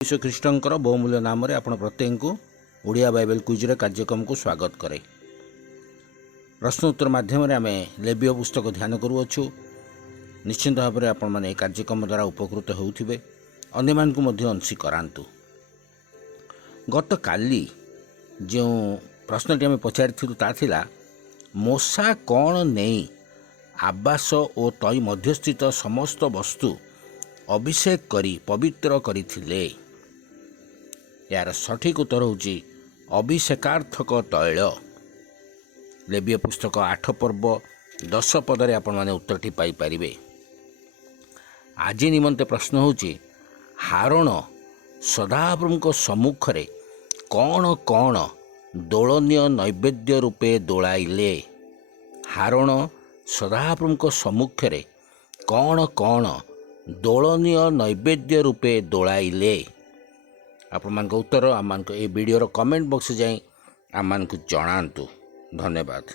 यीशु ख्रीष्टर बहुमूल्य नाम आपण प्रत्येक ओडिया बाइबल क्विज कार्यक्रम को स्वागत करे। प्रश्न उत्तर माध्यम आम लेबीय पुस्तक ध्यान करुअछु। निश्चिंत भाव में आपण मैंने कार्यक्रम द्वारा उपकृत होउथिबे, अन्य मानकु मध्य अंशी करांतु। गत काली जो प्रश्नटी आम पचारिथिलु ता थिला मूसा कौन नहीं आवास और तई मध्यस्थित समस्त वस्तु अभिषेक करी पवित्र करथिले। यार सठिक उत्तर होची अभिषेकार्थक तैल। लेबीय पुस्तक 8 पर्व 10 पदरे आपण माने उत्तरटी पाई परिबे। आज निमंते प्रश्न होची हारण सदाप्रभु सम्मुख रे कौन कौन दोलनीय नैवेद्य रूपे दोलाइले। हारण सदाप्रभु सम्मुख रे कौन कौन दोलनीय नैवेद्य रूपे दोलाइले। आपण मान उत्तर आम वीडियोर कमेंट बॉक्स जाए आम जनातु। धन्यवाद।